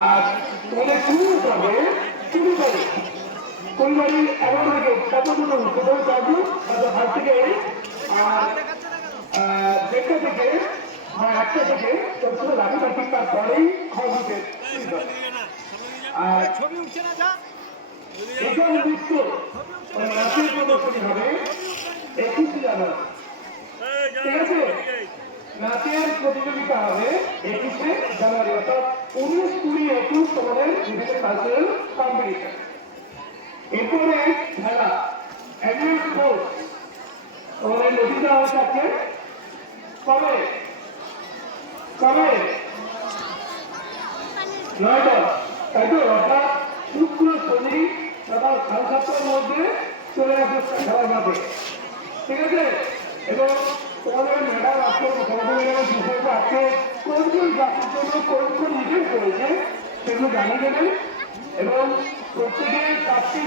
আর তোমাদের শুরু হবে শুরু করে পরিবারে এমন থাকে কতগুলো উৎসব কাজু হাত থেকে আর থেকে বা একটা থেকে চতুর্থ লাঠি পাখি তারপরেই খাওয়া দিতে আর ছবি উঠছে না যা? এখানে নৃত্য নাচের প্রদর্শনী হবে একুশে জানুয়ারি। ঠিক আছে? নাচের প্রতিযোগিতা হবে একুশে একুশ তোমাদের বিভিন্ন কালচারাল কম্পিটিশন এরপরে খেলা অ্যানুয়াল স্পোর্টস তোমাদের নদীতে আওয়াজ আছে কবে? কবে? নয় দশ। তাই তো, অর্থাৎ শুক্র, শনি, সকাল সাড়ে সাতটার মধ্যে চলে আসবে খেলার মাঠে। ঠিক আছে? এবং তোমাদের ম্যাডাম আজকে কোন কোন জাতির জন্য কোন কোন ইভেন্ট করেছে সেগুলো জানিয়ে দেবেন এবং প্রত্যেকের চারটি